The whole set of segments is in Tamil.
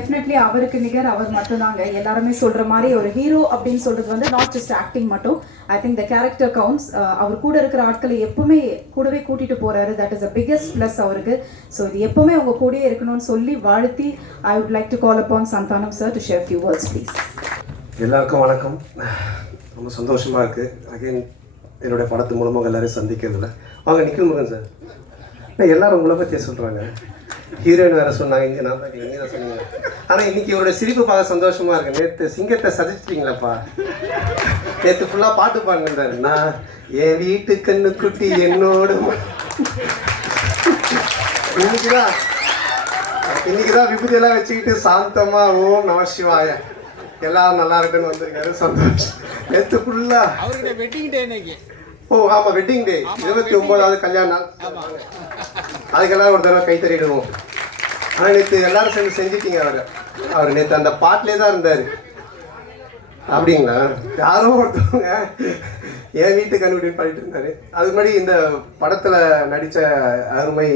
டெஃபினெட்லி அவருக்கு நிகர் அவர் மட்டும்தாங்க. எல்லாருமே சொல்ற மாதிரி ஒரு ஹீரோ அப்படின்னு சொல்றது வந்து நாட் ஜஸ்ட் ஆக்டிங் மட்டும். I think the character counts. அவர் கூட இருக்கிற ஆட்களை எப்பவுமே கூடவே கூட்டிட்டு போறாரு. That is the biggest plus அவருக்கு. ஸோ இது எப்பவுமே அவங்க கூடயே இருக்கணும்னு சொல்லி வாழ்த்தி I would like to call Appan Santhanam sir to share few words please. எல்லாருக்கும் வணக்கம். ரொம்ப சந்தோஷமாக இருக்குது அகைன் என்னுடைய படத்து மூலமாக எல்லாரையும் சந்திக்கிறதுல. வாங்க நிக்கில் முருகன் சார். எல்லாரும் உங்களை பற்றியே சொல்கிறாங்க. ஹீரோயின் வேறு சொன்னாங்க, இங்கே நான் தான் இங்கே தான் சொன்னீங்க. ஆனால் இன்றைக்கி இவரோட சிரிப்பு பார்க்க சந்தோஷமாக இருக்குது. நேற்று சிங்கத்தை சதிச்சிட்டிங்களப்பா. நேற்று ஃபுல்லாக பாட்டு பாடுங்க. நான் என் வீட்டு கண்ணு குட்டி என்னோட இன்னைக்கு தான் விபூதியெல்லாம் வச்சுக்கிட்டு சாந்தமாக ஓம் நம சிவாய எல்லாரும் நல்லா இருக்குன்னு வந்திருக்காரு. சந்தோஷம். நேற்று ஃபுல்லா அவருடைய வெட்டிங் டே இன்னைக்கு. ஓ ஆமாம், வெட்டிங் டே 29வது கல்யாண நாள். அதுக்கெல்லாம் ஒரு தடவை கைத்தறிடுவோம். ஆனால் நேற்று எல்லாரும் சேர்ந்து செஞ்சிட்டீங்க. அவர் நேற்று அந்த பாட்டிலே தான் இருந்தார். அப்படிங்களா? யாரும் ஒருத்தவங்க என் வீட்டு கண்டுபிடின்னு பாடிட்டு இருந்தார். அது மாதிரி இந்த படத்தில் நடித்த அருமை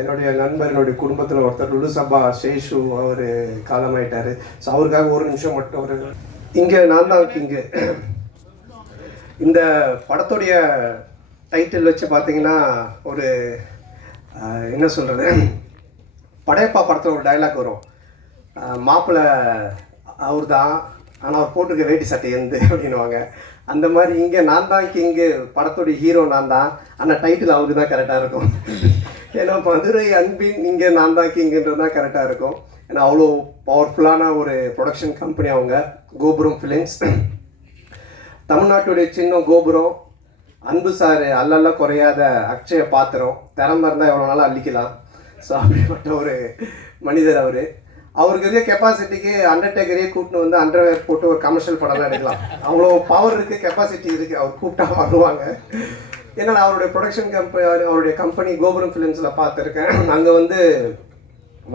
என்னுடைய நண்பர், என்னுடைய குடும்பத்தில் ஒருத்தர் லுலு சபா சேஷு, அவர் காலமாயிட்டார். ஸோ அவருக்காக ஒரு நிமிஷம் மட்டும் ஒரு இங்கே நான் தான் இங்கே இந்த படத்துடைய டைட்டில் வச்சு பார்த்தீங்கன்னா ஒரு என்ன சொல்கிறது, படையப்பா படத்தில் ஒரு டைலாக் வரும். மாப்பிள்ளை அவர் தான், ஆனால் அவர் போட்டிருக்க வேட்டி சட்டை எந்த அப்படின்னுவாங்க. அந்த மாதிரி இங்கே நான் தான் கிங்கு, படத்துடைய ஹீரோ நான் தான், ஆனால் டைட்டில் அவருக்கு தான் கரெக்டாக இருக்கும். ஏன்னா மதுரை அன்பின் இங்கே நான் தான் கிங்குன்றது தான் கரெக்டாக இருக்கும். ஏன்னா அவ்வளோ பவர்ஃபுல்லான ஒரு ப்ரொடக்ஷன் கம்பெனி அவங்க, கோபுரம் ஃபிலிம்ஸ். தமிழ்நாட்டுடைய சின்ன கோபுரம், அன்பு சார் அல்லல்ல குறையாத அக்ஷய பாத்திரம், திறமை இருந்தால் எவ்வளோ நாளும் அள்ளிக்கலாம். ஸோ அப்படிப்பட்ட ஒரு மனிதர் அவர். அவருக்கு இதே கெப்பாசிட்டிக்கு அண்டர்டேக்கரையே கூப்பிட்டு வந்து அண்டர்வேர் போட்டு ஒரு கமர்ஷியல் படம்லாம் எடுக்கலாம். அவ்வளோ பவர் இருக்குது, கெப்பாசிட்டி இருக்குது. அவர் கூப்பிட்டா வருவாங்க. ஏன்னா அவருடைய ப்ரொடக்ஷன் கம்பெனி, அவருடைய கம்பெனி கோபுரம் ஃபிலிம்ஸில் பார்த்துருக்கேன். அங்கே வந்து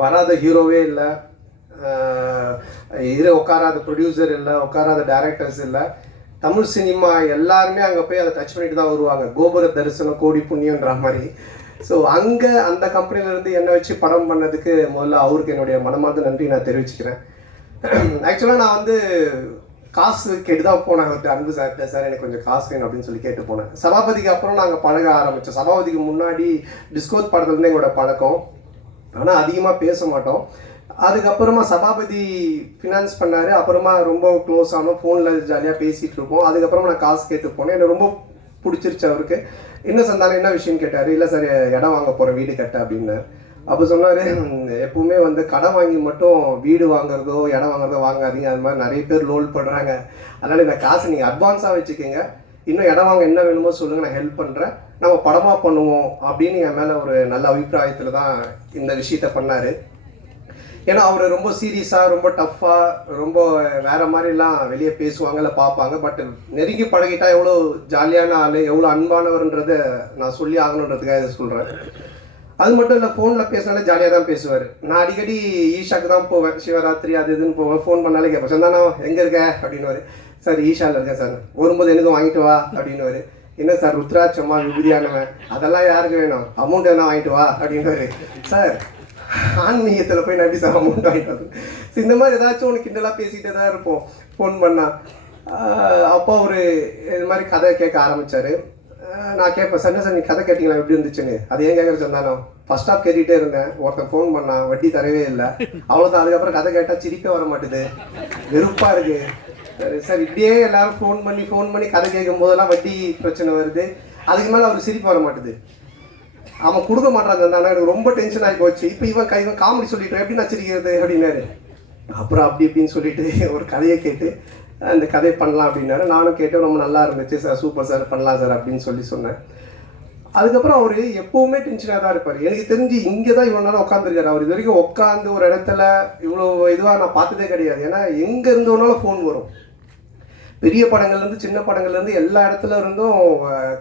வராத ஹீரோவே இல்லை, உட்காராத ப்ரொடியூசர் இல்லை, உட்காராத டைரக்டர்ஸ் இல்லை. தமிழ் சினிமா எல்லாருமே அங்கே போய் அதை டச் பண்ணிட்டு தான் வருவாங்க. கோபுர தரிசனம் கோடி புண்ணியன்ற மாதிரி. ஸோ அங்கே அந்த கம்பெனிலேருந்து என்னை வச்சு படம் பண்ணதுக்கு முதல்ல அவருக்கு என்னுடைய மனமார்ந்த நன்றி நான் தெரிவிச்சுக்கிறேன். ஆக்சுவலாக நான் வந்து காசு கேட்டு தான் போனேன் அவர்கிட்ட. அன்பு சார்கிட்ட, சார் எனக்கு கொஞ்சம் காசு வேணும் அப்படின்னு சொல்லி கேட்டு போனேன். சபாபதிக்கு அப்புறம் நாங்கள் பழக ஆரம்பித்தோம். சபாபதிக்கு முன்னாடி டிஸ்கோத் படத்துலேருந்து எங்களோட பழக்கம். ஆனால் அதிகமாக பேச மாட்டோம். அதுக்கப்புறமா சபாபதி ஃபினான்ஸ் பண்ணார். அப்புறமா ரொம்ப க்ளோஸ் ஆனோம், ஃபோனில் ஜாலியாக பேசிகிட்டு இருப்போம். அதுக்கப்புறமா நான் காசு கேட்டு போனேன். எனக்கு ரொம்ப பிடிச்சிருச்சு அவருக்கு. என்ன சந்தானம் என்ன விஷயம்னு கேட்டார். இல்லை சார் இடம் வாங்க போகிறேன், வீடு கட்ட அப்படின்னு. அப்போ சொன்னார், எப்பவுமே வந்து கடன் வாங்கி மட்டும் வீடு வாங்குறதோ இடம் வாங்குறதோ வாங்காதீங்க. அது மாதிரி நிறைய பேர் லோல் பண்ணுறாங்க. அதனால் இந்த காசு நீங்கள் அட்வான்ஸாக வச்சுக்கோங்க, இன்னும் இடம் வாங்க என்ன வேணுமோ சொல்லுங்கள், நான் ஹெல்ப் பண்ணுறேன், நம்ம படமாக பண்ணுவோம் அப்படின்னு என் மேலே ஒரு நல்ல அபிப்பிராயத்தில் தான் இந்த விஷயத்த பண்ணார். ஏன்னா அவர் ரொம்ப சீரியஸாக, ரொம்ப டஃப்பாக, ரொம்ப வேறு மாதிரிலாம் வெளியே பேசுவாங்க, இல்லை பார்ப்பாங்க. பட் நெருங்கி பழகிட்டா எவ்வளோ ஜாலியான ஆள், எவ்வளோ அன்பானவர்ன்றதை நான் சொல்லி ஆகணுன்றதுக்காக இதை சொல்கிறேன். அது மட்டும் இல்லை, ஃபோனில் பேசினாலே ஜாலியாக தான் பேசுவார். நான் அடிக்கடி ஈஷாக்கு தான் போவேன், சிவராத்திரி அது இதுன்னு போவேன். ஃபோன் பண்ணாலே கேட்பேன், சந்தானம் எங்கே இருக்க அப்படின்னுவார். சார் ஈஷாவில் இருக்கேன் சார், வரும்போது எனக்கும் வாங்கிட்டு வா அப்படின்னுவார். என்ன சார் ருத்ராட்சம்மா விபூதியானவன், அதெல்லாம் யாருக்கு வேணும், அமௌண்ட் என்ன வாங்கிட்டு வா அப்படின்னுவார். சார் ஆன்மீகத்தில் போய் நம்பி சார் அமௌண்ட் வாங்கிட்டு வந்து இந்த மாதிரி ஏதாச்சும் ஒன்று கிண்டலாக பேசிகிட்டே தான் இருப்போம் ஃபோன் பண்ணால். அப்போ அவர் இது மாதிரி கதை கேட்க ஆரம்பித்தார். நான் கேட்பேன், சார் என்ன சார் நீ கதை கேட்டிங்களா, எப்படி இருந்துச்சுன்னு. அது ஏன் கேட்குற சொன்னாலும் ஃபஸ்ட் ஆஃப் கேட்டுகிட்டே இருந்தேன். ஒருத்தன் ஃபோன் பண்ணான், வட்டி தரவே இல்லை, அவ்வளோதான். அதுக்கப்புறம் கதை கேட்டால் சிரிப்பே வர மாட்டேது, வெறுப்பாக இருக்குது. சார் இப்படியே எல்லோரும் ஃபோன் பண்ணி கதை கேட்கும் போதெல்லாம் வட்டி பிரச்சனை வருது. அதுக்கு மேலே அவர் சிரிப்பு வர மாட்டேது. அவன் கொடுக்க மாட்டான் இருந்தானா, எனக்கு ரொம்ப டென்ஷன் ஆகி போச்சு. இப்போ இவன் காமெடி சொல்லிட்டு எப்படி நான் சிரிக்கிறது அப்படின்னாரு. அப்புறம் அப்படி இப்படின்னு சொல்லிட்டு ஒரு கதையை கேட்டு அந்த கதையை பண்ணலாம் அப்படின்னாரு. நானும் கேட்டு ரொம்ப நல்லா இருந்துச்சு சார், சூப்பர் சார், பண்ணலாம் சார் அப்படின்னு சொன்னேன். அதுக்கப்புறம் அவர் எப்போவுமே டென்ஷனாக தான் இருப்பார். எனக்கு தெரிஞ்சு இங்கே தான் இவ்வளோ நேரம் உட்காந்துருக்காரு. அவர் இது வரைக்கும் உட்காந்து ஒரு இடத்துல இவ்வளோ இதுவாக நான் பார்த்ததே கிடையாது. ஏன்னா எங்கே இருந்தோனாலும் ஃபோன் வரும். பெரிய படங்கள்லேருந்து சின்ன படங்கள்லேருந்து எல்லா இடத்துல இருந்தும்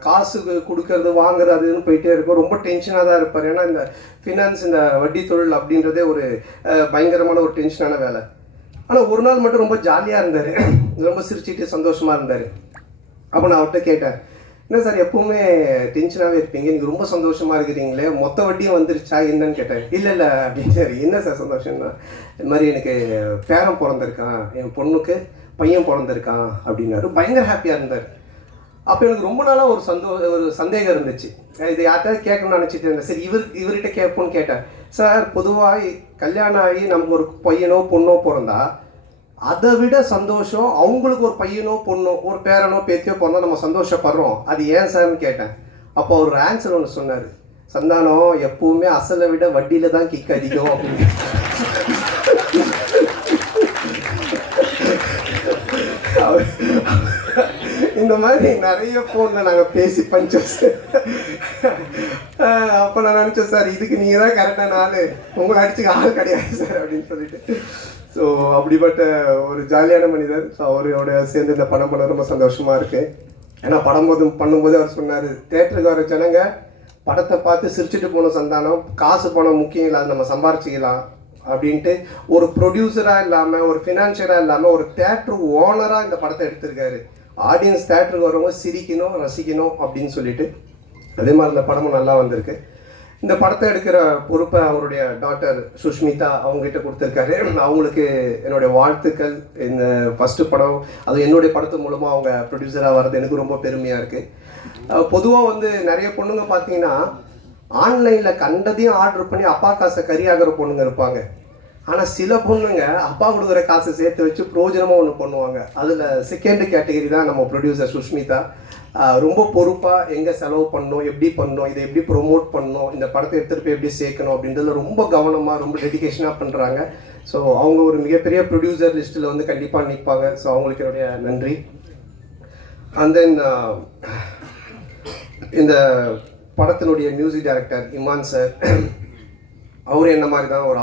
காசு கொடுக்கறது வாங்குறது அதுன்னு போயிட்டே இருக்கும். ரொம்ப டென்ஷனாக தான் இருப்பார். ஏன்னா இந்த ஃபினான்ஸ், இந்த வட்டி தொழில் அப்படின்றதே ஒரு பயங்கரமான ஒரு டென்ஷனான வேலை. ஆனால் ஒரு நாள் மட்டும் ரொம்ப ஜாலியாக இருந்தார், ரொம்ப சிரிச்சுட்டு சந்தோஷமாக இருந்தார். அப்போ நான் அவர்கிட்ட கேட்டேன், என்ன சார் எப்பவுமே டென்ஷனாகவே இருப்பீங்க, நீங்கள் ரொம்ப சந்தோஷமாக இருக்கிறீங்களே, மொத்த வட்டியும் வந்துருச்சா என்னன்னு கேட்டேன். இல்லை அப்படின்னு. என்ன சார் சந்தோஷம்னா, இது மாதிரி எனக்கு பேரன் பிறந்திருக்கான், என் பொண்ணுக்கு பையன் பிறந்திருக்கான் அப்படின்னாரு. பயங்கர ஹாப்பியாக இருந்தார். அப்போ எனக்கு ரொம்ப நாளாக ஒரு சந்தேகம் இருந்துச்சு. இது யார்கிட்ட கேட்கணும்னு நினச்சிட்டு இருந்தேன். சரி இவர்கிட்ட கேட்போன்னு கேட்டேன். சார் பொதுவாக கல்யாணம் ஆகி நமக்கு ஒரு பையனோ பொண்ணோ பிறந்தா அதை விட சந்தோஷம் அவங்களுக்கு ஒரு பையனோ பொண்ணோ ஒரு பேரனோ பேத்தியோ பிறந்தா நம்ம சந்தோஷப்படுறோம், அது ஏன் சார்னு கேட்டேன். அப்போ அவர் ஆன்சர் ஒன்று சொன்னார். சந்தானம், எப்பவுமே அசலை விட வட்டியில தான் கிக் அதிகம் அப்படின்னு. இந்த மாதிரி நிறைய ஃபோனில் நாங்கள் பேசி பஞ்சோம். அப்போ நான் நினச்சேன், சார் இதுக்கு நீங்கள் தான் கரெக்டான ஆள், உங்களை அடிச்சுக்க ஆள் கிடையாது சார் அப்படின்னு சொல்லிட்டு. ஸோ அப்படிப்பட்ட ஒரு ஜாலியான மனிதர். ஸோ அவரோட சேர்ந்து இந்த படம் பண்ண ரொம்ப சந்தோஷமாக இருக்குது. ஏன்னா பண்ணும்போது அவர் சொன்னார், தேட்டருக்கு வர ஜனங்க படத்தை பார்த்து சிரிச்சுட்டு போன சந்தானம், காசு பணம் முக்கியம் இல்லை, அது நம்ம சம்பாரிச்சிக்கலாம் அப்படின்ட்டு ஒரு ப்ரொடியூசராக இல்லாமல் ஒரு ஃபினான்ஷியராக இல்லாமல் ஒரு தேட்டர் ஓனராக இந்த படத்தை எடுத்திருக்காரு. ஆடியன்ஸ் தேட்டருக்கு வரவங்க சிரிக்கணும் ரசிக்கணும் அப்படின்னு சொல்லிட்டு. அதே மாதிரி இந்த படமும் நல்லா வந்திருக்கு. இந்த படத்தை எடுக்கிற பொறுப்பை அவருடைய டாட்டர் சுஷ்மிதா அவங்ககிட்ட கொடுத்துருக்காரு. அவங்களுக்கு என்னுடைய வாழ்த்துக்கள். இந்த ஃபஸ்ட்டு படம், அது என்னுடைய படத்து மூலமாக அவங்க ப்ரொடியூசராக வர்றது எனக்கு ரொம்ப பெருமையாக இருக்குது. பொதுவாக நிறைய பொண்ணுங்க பார்த்தீங்கன்னா ஆன்லைனில் கண்டதையும் ஆர்டர் பண்ணி அப்பா காசை கறியாகிற பொண்ணுங்க இருப்பாங்க. ஆனால் சில பொண்ணுங்க அப்பா கொடுக்குற காசை சேர்த்து வச்சு பிரோஜனமாக ஒன்று பண்ணுவாங்க. அதில் செகண்ட் கேட்டகரி தான் நம்ம ப்ரொடியூசர் சுஷ்மிதா. ரொம்ப பொறுப்பாக எங்கே செலவு பண்ணணும், எப்படி பண்ணணும், இதை எப்படி ப்ரொமோட் பண்ணணும், இந்த படத்தை எடுத்துகிட்டு போய் எப்படி சேர்க்கணும் அப்படின்றதுல ரொம்ப கவனமாக ரொம்ப டெடிகேஷனாக பண்ணுறாங்க. ஸோ அவங்க ஒரு மிகப்பெரிய ப்ரொடியூசர் லிஸ்ட்டில் கண்டிப்பாக நிற்பாங்க. ஸோ அவங்களுக்கு என்னுடைய நன்றி. அண்ட் தென் இந்த படத்தினுடைய மியூசிக் டைரக்டர் இமான் சார், அவர் என்ன மாதிரி தான் ஒரு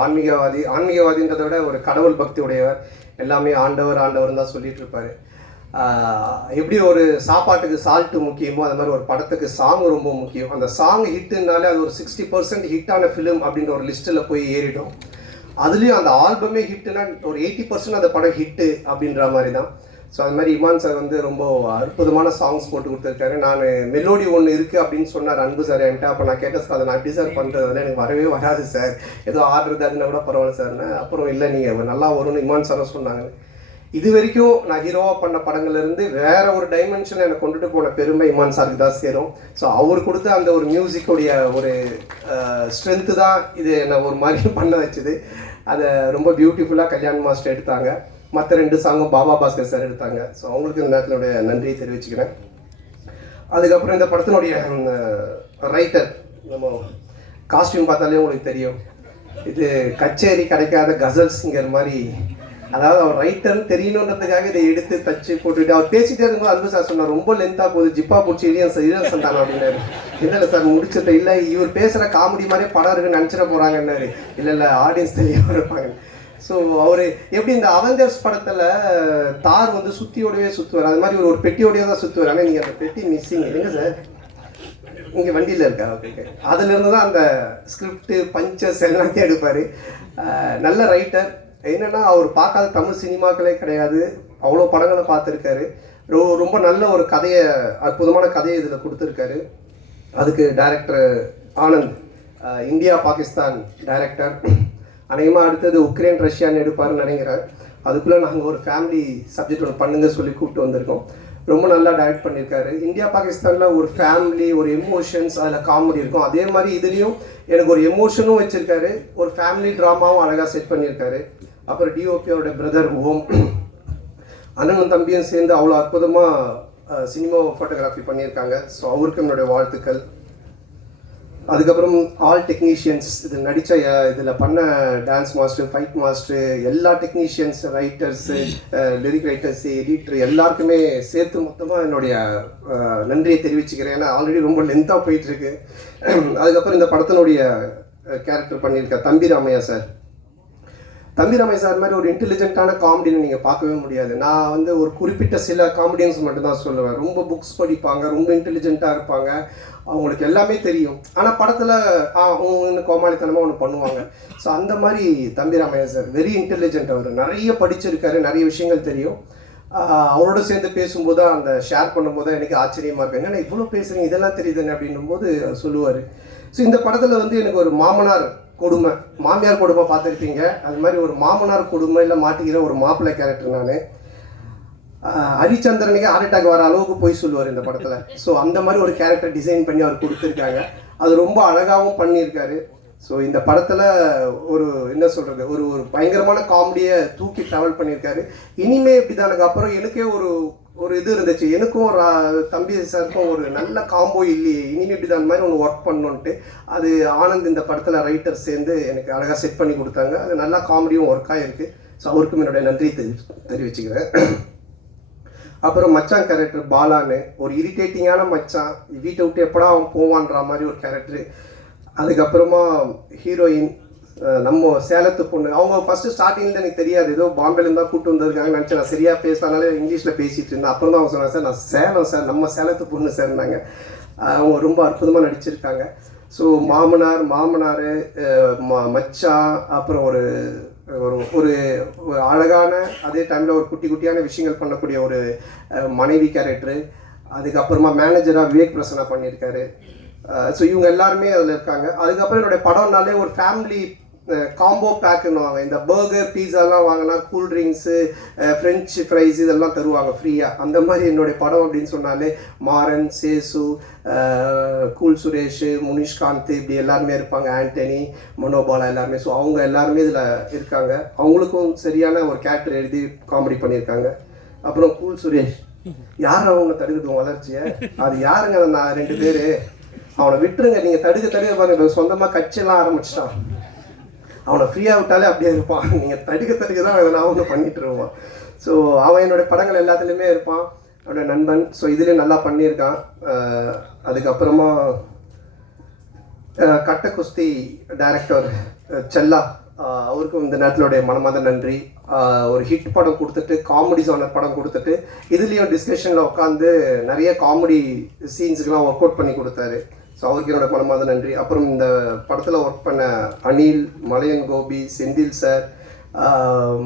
ஆன்மீகவாதின்றதை விட ஒரு கடவுள் பக்தி உடையவர். எல்லாமே ஆண்டவர் தான் சொல்லிட்டு இருப்பார். எப்படி ஒரு சாப்பாட்டுக்கு சால்ட்டு முக்கியமோ அது மாதிரி ஒரு படத்துக்கு சாங் ரொம்ப முக்கியம். அந்த சாங் ஹிட்டுனாலே அது ஒரு 60% ஹிட்டான ஃபிலிம் அப்படின்ற ஒரு லிஸ்ட்டில் போய் ஏறிடும். அதுலேயும் அந்த ஆல்பமே ஹிட்டுனா ஒரு 80% அந்த படம் ஹிட்டு அப்படின்ற மாதிரி தான். ஸோ அது மாதிரி இமான் சார் ரொம்ப அற்புதமான சாங்ஸ் போட்டு கொடுத்துருக்காரு. நான் மெலோடி ஒன்று இருக்குது அப்படின்னு சொன்னார் அன்பு சார் என்கிட்ட. அப்போ நான் கேட்டேன், சார் அதை நான் எப்படி சார் பண்ணுறது, எனக்கு வரவே வராது சார், ஏதோ ஆர்டர் அதுன்னா கூட பரவாயில்ல சார்னு. அப்புறம் இல்லை நீங்கள் நல்லா வரும்னு இமான் சாரும் சொன்னாங்க. இது வரைக்கும் நான் ஹீரோவாக பண்ண படங்கள்லேருந்து வேற ஒரு டைமென்ஷனில் என்னை கொண்டுட்டு போன பெருமை இமான் சாருக்கு தான் சேரும். ஸோ அவர் கொடுத்த அந்த ஒரு மியூசிக்குடைய ஒரு ஸ்ட்ரென்த்து தான் இது என்னை ஒரு மாதிரி பண்ண வச்சுது. அதை ரொம்ப பியூட்டிஃபுல்லாக கல்யாண் மாஸ்டர் எடுத்தாங்க. மற்ற 2 சாங்கும் பாபா பாஸ்கர் சார் எடுத்தாங்க. ஸோ அவங்களுக்கு இந்த நேரத்தினுடைய நன்றியை தெரிவிச்சுக்கிறேன். அதுக்கப்புறம் இந்த படத்தினுடைய ரைட்டர், நம்ம காஸ்டியூம் பார்த்தாலே உங்களுக்கு தெரியும், இது கச்சேரி கிடைக்காத கசல் சிங்கர் மாதிரி. அதாவது அவர் ரைட்டர்னு தெரியணுன்றதுக்காக இதை எடுத்து தச்சு போட்டுட்டு அவர் பேசிகிட்டே இருக்கும்போது அன்பு சார் சொன்னார், ரொம்ப லென்த்தாக போகுது, ஜிப்பா பிடிச்சி இளையன் சந்தானம் அப்படின்னாரு. இல்லை சார் முடிச்சுட்டு, இல்லை இவர் பேசுகிற காமெடி மாதிரியே படம் இருக்குன்னு நினச்சிட போகிறாங்கன்னாரு. இல்லை ஆடியன்ஸ் தெரியாமல் இருப்பாங்க. ஸோ அவர் எப்படி இந்த அவெஞ்சர்ஸ் படத்தில் தார் சுற்றியோடவே சுற்றுவார், அது மாதிரி ஒரு பெட்டியோடய தான் சுற்றுவார். ஆனால் நீங்கள் அந்த பெட்டி மிஸ்ஸிங் எங்கே சார், இங்கே வண்டியில் இருக்கா? ஓகே. அதிலிருந்து தான் அந்த ஸ்கிரிப்டு பஞ்சஸ் எல்லாத்தையும் எடுப்பார். நல்ல ரைட்டர். என்னென்னா அவர் பார்க்காத தமிழ் சினிமாக்களே கிடையாது, அவ்வளோ படங்களை பார்த்துருக்காரு. ரொம்ப நல்ல ஒரு கதையை, அற்புதமான கதையை இதில் கொடுத்துருக்காரு. அதுக்கு director Anand, India Pakistan director. அநேகமாக அடுத்தது உக்ரைன் ரஷ்யான்னு எடுப்பாருன்னு நினைக்கிறேன். அதுக்குள்ளே நாங்கள் ஒரு ஃபேமிலி சப்ஜெக்ட் ஒன்று பண்ணுங்க சொல்லி கூப்பிட்டு வந்திருக்கோம். ரொம்ப நல்லா டைரக்ட் பண்ணியிருக்காரு. இந்தியா பாகிஸ்தானில் ஒரு ஃபேமிலி, ஒரு எமோஷன்ஸ், அதில் காமெடி இருக்கும். அதே மாதிரி இதுலேயும் எனக்கு ஒரு எமோஷனும் வச்சுருக்காரு, ஒரு ஃபேமிலி ட்ராமாவும் அழகாக செட் பண்ணியிருக்காரு. அப்புறம் டிஓபியோட பிரதர் ஓம், அண்ணனும் தம்பியும் சேர்ந்து அவ்வளோ அற்புதமாக சினிமா ஃபோட்டோகிராஃபி பண்ணியிருக்காங்க. ஸோ அவருக்கு என்னுடைய வாழ்த்துக்கள். அதுக்கப்புறம் ஆல் டெக்னீஷியன்ஸ், இது நடித்த இதில் பண்ண டான்ஸ் மாஸ்டர், ஃபைட் மாஸ்டர், எல்லா technicians, writers, lyric writers, editor எல்லாருக்குமே சேர்த்து மொத்தமாக என்னுடைய நன்றியை தெரிவிச்சுக்கிறேன். ஏன்னா ஆல்ரெடி ரொம்ப லென்த்தாக போயிட்டுருக்கு. அதுக்கப்புறம் இந்த படத்தினுடைய கேரக்டர் பண்ணியிருக்க தம்பி ராமையா சார். தம்பி ராமையா சார் மாதிரி ஒரு இன்டெலிஜென்ட்டான காமெடின்னு நீங்கள் பார்க்கவே முடியாது. நான் ஒரு குறிப்பிட்ட சில காமெடியன்ஸ் மட்டும்தான் சொல்லுவேன். ரொம்ப புக்ஸ் படிப்பாங்க, ரொம்ப இன்டெலிஜென்ட்டாக இருப்பாங்க, அவங்களுக்கு எல்லாமே தெரியும். ஆனால் படத்தில் இன்னும் கோமாளித்தனமாக ஒன்று பண்ணுவாங்க. ஸோ அந்த மாதிரி தம்பி ராமையா சார் வெரி இன்டெலிஜென்ட். அவர் நிறைய படிச்சிருக்காரு, நிறைய விஷயங்கள் தெரியும். அவரோட சேர்ந்து பேசும்போது அந்த ஷேர் பண்ணும்போது எனக்கு ஆச்சரியமாக இருக்கும், என்னென்ன இவ்வளோ பேசுகிறீங்க இதெல்லாம் தெரியுதுன்னு அப்படின்னும் போது சொல்லுவார். ஸோ இந்த படத்தில் வந்து எனக்கு ஒரு மாமனார் கொடுமை, மாமியார் கொடுமை பார்த்துருப்பீங்க, அது மாதிரி ஒரு மாமனார் கொடுமையில் மாட்டிக்கிற ஒரு மாப்பிள்ளை கேரக்டர் நான். ஹரிச்சந்திரனுக்கு ஹார்ட் அட்டாக் வர அளவுக்கு போய் சொல்லுவார் இந்த படத்தில். ஸோ அந்த மாதிரி ஒரு கேரக்டர் டிசைன் பண்ணி அவர் கொடுத்துருக்காங்க, அது ரொம்ப அழகாகவும் பண்ணியிருக்காரு. ஸோ இந்த படத்தில் ஒரு என்ன சொல்கிறது, ஒரு ஒரு பயங்கரமான காமெடியை தூக்கி ட்ராவல் பண்ணியிருக்காரு. இனிமே இப்படிதானுக்கு அப்புறம் எனக்கே ஒரு இது இருந்துச்சு, எனக்கும் ஒரு தம்பி சாருக்கும் ஒரு நல்ல காம்போ இல்லையே, இனிமே இப்படி தான் மாதிரி ஒன்று ஒர்க் பண்ணணுன்ட்டு. அது ஆனந்த் இந்த படத்தில் ரைட்டர் சேர்ந்து எனக்கு அழகாக செட் பண்ணி கொடுத்தாங்க, அது நல்லா காமெடியும் ஒர்க் ஆகிருக்கு. ஸோ அவருக்கும் என்னுடைய நன்றி தெரிவிச்சுக்கிறேன். அப்புறம் மச்சான் கேரக்டர் பாலான்னு ஒரு இரிட்டேட்டிங்கான மச்சான், வீட்டை விட்டு எப்படா அவன் போவான்ற மாதிரி ஒரு கேரக்டரு. அதுக்கப்புறமா ஹீரோயின் நம்ம சேலத்து பொண்ணு, அவங்க ஃபஸ்ட்டு ஸ்டார்டிங்கில் எனக்கு தெரியாது, ஏதோ பாம்பேலேருந்து தான் கூப்பிட்டு வந்திருக்காங்கன்னு நினச்சேன். நான் சரியாக பேசினாலே இங்கிலீஷில் பேசிகிட்டு இருந்தேன். அப்புறம் தான் அவங்க சொன்னாங்க, சார் நான் சேலம் சார், நம்ம சேலத்து பொண்ணு சேர்ந்தாங்க. அவங்க ரொம்ப அற்புதமாக நடிச்சிருக்காங்க. ஸோ மாமனார் மச்சான், அப்புறம் ஒரு ஒரு அழகான அதே டைமில் ஒரு குட்டி குட்டியான விஷயங்கள் பண்ணக்கூடிய ஒரு மனைவி கேரக்டரு. அதுக்கப்புறமா மேனேஜராக விவேக் பிரசன்னா பண்ணியிருக்காரு. ஸோ இவங்க எல்லாருமே அதில் இருக்காங்க. அதுக்கப்புறம் என்னுடைய படம்னாலே ஒரு ஃபேமிலி காம்போ பேக்குன்னுவாங்க. இந்த பர்கர் பீஸாலாம் வாங்கினா கூல்ட்ரிங்க்ஸு ஃப்ரெஞ்சு ஃப்ரைஸ் இதெல்லாம் தருவாங்க ஃப்ரீயாக. அந்த மாதிரி என்னுடைய படம் அப்படின்னு சொன்னாலே மாறன், சேசு, கூல் சுரேஷ், முனிஷ்காந்த் இப்படி எல்லாருமே இருப்பாங்க, ஆண்டனி, மனோபாலா எல்லாருமே. ஸோ அவங்க எல்லாருமே இதில் இருக்காங்க. அவங்களுக்கும் சரியான ஒரு கேரக்டர் எழுதி காமெடி பண்ணியிருக்காங்க. அப்புறம் கூல் சுரேஷ், யார் அவங்க தடுக்குது வளர்ச்சியை, அது யாருங்க நான் 2 பேர், அவனை விட்டுருங்க, நீங்கள் தடுக்க பாருங்க, சொந்தமாக கட்சியெல்லாம் ஆரம்பிச்சிட்டான், அவனை ஃப்ரீயாக விட்டாலே அப்படியே இருப்பான், நீங்கள் தடுக்க தான் எதனா ஒன்று பண்ணிட்டு இருப்பான். ஸோ அவன் என்னோடய படங்கள் எல்லாத்துலேயுமே இருப்பான், அவனோட நண்பன். ஸோ இதுலேயும் நல்லா பண்ணியிருக்கான். அதுக்கப்புறமா கட்ட குஸ்தி டைரக்டர் செல்லா, அவருக்கும் இந்த நேரத்திலுடைய மனமாத நன்றி. ஒரு ஹிட் படம் கொடுத்துட்டு, காமெடி ஜானர் படம் கொடுத்துட்டு, இதுலேயும் டிஸ்கஷனில் உட்காந்து நிறைய காமெடி சீன்ஸுக்கெலாம் ஒர்க் அவுட் பண்ணி கொடுத்தாரு. ஸோ அவருக்கு என்னோட மனமாத நன்றி. அப்புறம் இந்த படத்தில் ஒர்க் பண்ண அனில், மலையன் கோபி, செந்தில் சார்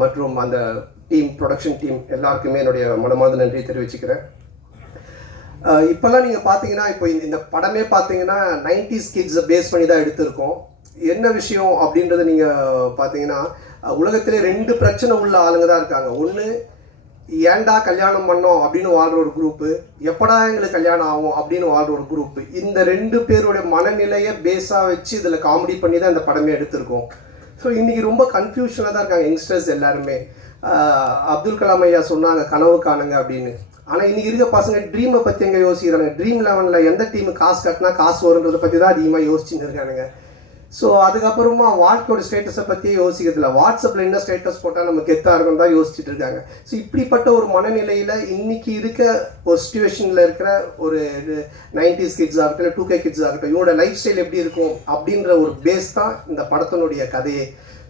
மற்றும் அந்த டீம், ப்ரொடக்ஷன் டீம் எல்லாருக்குமே என்னுடைய மனமாத நன்றி தெரிவிச்சுக்கிறேன். இப்போல்லாம் நீங்கள் பார்த்தீங்கன்னா, இப்போ இந்த படமே பார்த்தீங்கன்னா 90s கிட்ஸை பேஸ் பண்ணி தான் எடுத்திருக்கோம். என்ன விஷயம் அப்படின்றத நீங்கள் பார்த்தீங்கன்னா, உலகத்திலே 2 பிரச்சனை உள்ள ஆளுங்க தான் இருக்காங்க. ஒன்று, ஏன்டா கல்யாணம் பண்ணோம் அப்படின்னு வாழ்கிற ஒரு குரூப்பு, எப்படா எங்களுக்கு கல்யாணம் ஆகும் அப்படின்னு வாழ்கிற ஒரு குரூப்பு. இந்த 2 பேருடைய மனநிலையை பேஸாக வச்சு இதில் காமெடி பண்ணி தான் இந்த படமே எடுத்திருக்கோம். ஸோ இன்றைக்கி ரொம்ப கன்ஃபியூஷனாக தான் இருக்காங்க யங்ஸ்டர்ஸ் எல்லாருமே. அப்துல் கலாம் ஐயா சொன்னாங்க கனவு காணுங்க அப்படின்னு. ஆனால் இன்றைக்கி இருக்க பசங்க ட்ரீமை பற்றி எங்கே யோசிக்கிறாங்க, ட்ரீம் 11 எந்த டீமு காசு கட்டினா காசு வருன்றதை பற்றி தான் அதிகமாக யோசிச்சுன்னு இருக்கானுங்க. ஸோ அதுக்கப்புறமா வாழ்க்கையோட ஸ்டேட்டஸை பற்றியே யோசிக்கிறதில்ல, வாட்ஸ்அப்பில் என்ன ஸ்டேட்டஸ் போட்டால் நமக்கு கெத்தாக இருக்கும் தான் யோசிச்சுட்டு இருக்காங்க. ஸோ இப்படிப்பட்ட ஒரு மனநிலையில் இன்றைக்கி இருக்க ஒரு சுச்சுவேஷனில் இருக்கிற ஒரு 90s கிட்ஸ் ஆகட்டும், 2K கிட்ஸ் ஆகட்டும், இவனோட லைஃப் ஸ்டைல் எப்படி இருக்கும் அப்படின்ற ஒரு பேஸ் தான் இந்த படத்தினுடைய கதையே.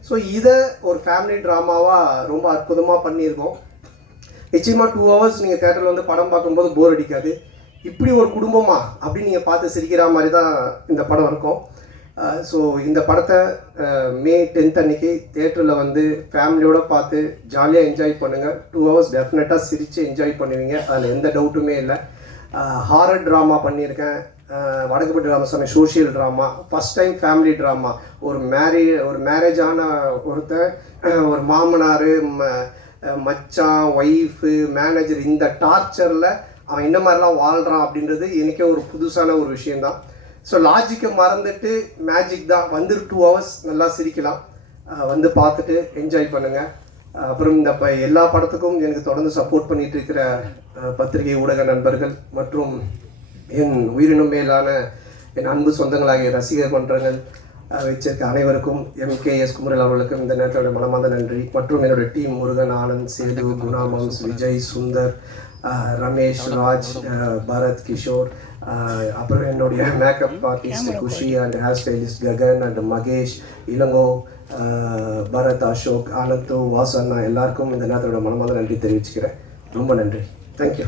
ஸோ இதை ஒரு ஃபேமிலி ட்ராமாவாக ரொம்ப அற்புதமாக பண்ணியிருக்கோம். நிச்சயமாக 2 ஹவர்ஸ் நீங்கள் தேட்டரில் வந்து படம் பார்க்கும்போது போர் அடிக்காது. இப்படி ஒரு குடும்பமா அப்படின்னு நீங்கள் பார்த்து சிரிக்கிற மாதிரி தான் இந்த படம் இருக்கும். ஸோ இந்த படத்தை May 10th அன்றைக்கி தேட்டரில் வந்து ஃபேமிலியோடு பார்த்து ஜாலியாக என்ஜாய் பண்ணுங்கள். 2 ஹவர்ஸ் டெஃபினட்டாக சிரித்து என்ஜாய் பண்ணுவீங்க, அதில் எந்த டவுட்டுமே இல்லை. ஹாரர் ட்ராமா பண்ணியிருக்கேன், Vadakkupatti Ramasamy social drama, first time family drama. ஒரு மேரேஜான ஒருத்தன், ஒரு மாமனார், மச்சான், ஒய்ஃபு, மேனேஜர், இந்த டார்ச்சரில் அவன் இந்த மாதிரிலாம் வாழ்கிறான் அப்படின்றது எனக்கே ஒரு புதுசான ஒரு விஷயந்தான். ஸோ லாஜிக்கை மறந்துட்டு மேஜிக் தான். வந்து 2 ஹவர்ஸ் நல்லா சிரிக்கலாம், வந்து பார்த்துட்டு என்ஜாய் பண்ணுங்கள். அப்புறம் இந்த எல்லா படத்துக்கும் எனக்கு தொடர்ந்து சப்போர்ட் பண்ணிகிட்டு இருக்கிற பத்திரிகை ஊடக நண்பர்கள் மற்றும் என் உயிரினும் மேலான என் அன்பு சொந்தங்களாகிய ரசிகர் மன்றங்கள் வச்சிருக்க அனைவருக்கும், MKS குமரல் அவர்களுக்கும் இந்த நேரத்தோட மனமார்ந்த நன்றி. மற்றும் என்னுடைய டீம் முருகன், ஆனந்த், சேது, குணா, மம்ஸ், விஜய், சுந்தர், ரமேஷ், ராஜ், பரத், கிஷோர், அப்புறம் என்னுடைய makeup artist Khushi and hair stylist Gagan and Mahesh, Elango, Bharath, Ashok, Anand, வாசண்ணா எல்லாருக்கும் இந்த நேரத்தோட மனமார்ந்த நன்றி தெரிவிச்சுக்கிறேன். ரொம்ப நன்றி. தேங்க்யூ.